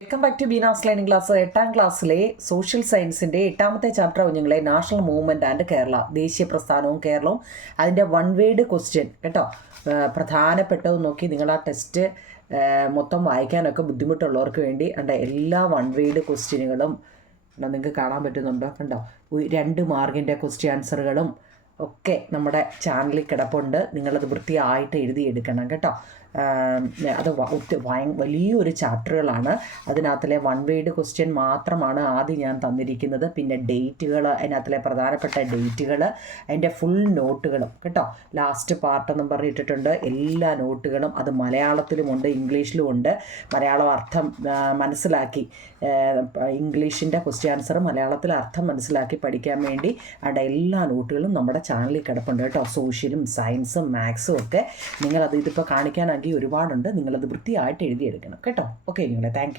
Welcome back to Beena's learning class. 8ാം ക്ലാസ്സിലെ social സയൻസിൻ്റെ 8ാമത്തെ ചാപ്റ്റർ കുഞ്ഞുങ്ങളെ നാഷണൽ മൂവ്മെൻറ്റ് ആൻഡ് കേരള, ദേശീയ പ്രസ്ഥാനവും കേരളവും, അതിൻ്റെ വൺ വേഡ് ക്വസ്റ്റ്യൻ കേട്ടോ. പ്രധാനപ്പെട്ടത് നോക്കി നിങ്ങൾ ആ ടെസ്റ്റ് മൊത്തം വായിക്കാനൊക്കെ ബുദ്ധിമുട്ടുള്ളവർക്ക് വേണ്ടി എല്ലാ വൺ വേഡ് ക്വസ്റ്റ്യനുകളും നിങ്ങൾക്ക് കാണാൻ പറ്റുന്നുണ്ടോ? കണ്ടോ, 2 മാർക്കിൻ്റെ ക്വസ്റ്റ്യൻ ആൻസറുകളും ഒക്കെ നമ്മുടെ ചാനലിൽ കിടപ്പുണ്ട്. നിങ്ങളത് വൃത്തിയായിട്ട് എഴുതിയെടുക്കണം കേട്ടോ. അത് വലിയൊരു ചാപ്റ്ററുകളാണ്. അതിനകത്തിലെ വൺ വേഡ് ക്വസ്റ്റ്യൻ മാത്രമാണ് ആദ്യം ഞാൻ തന്നിരിക്കുന്നത്. പിന്നെ ഡേറ്റുകൾ, അതിനകത്തിലെ പ്രധാനപ്പെട്ട ഡേറ്റുകൾ, അതിൻ്റെ ഫുൾ നോട്ടുകളും കേട്ടോ. ലാസ്റ്റ് പാർട്ടെന്നും പറഞ്ഞിട്ടിട്ടുണ്ട്. എല്ലാ നോട്ടുകളും അത് മലയാളത്തിലുമുണ്ട്, ഇംഗ്ലീഷിലുമുണ്ട്. മലയാളം അർത്ഥം മനസ്സിലാക്കി, ഇംഗ്ലീഷിൻ്റെ ക്വസ്റ്റ്യൻ ആൻസർ മലയാളത്തിൽ അർത്ഥം മനസ്സിലാക്കി പഠിക്കാൻ വേണ്ടി അവിടെ എല്ലാ നോട്ടുകളും നമ്മുടെ ചാനലിൽ കിടപ്പുണ്ട് കേട്ടോ. സോഷ്യലും സയൻസും മാത്സും ഒക്കെ നിങ്ങളത് ഇതിപ്പോൾ കാണിക്കാനാക്കി ഒരുപാടുണ്ട്. നിങ്ങളത് വൃത്തിയായിട്ട് എഴുതിയെടുക്കണം കേട്ടോ. ഓക്കെ നിങ്ങളെ താങ്ക് യു.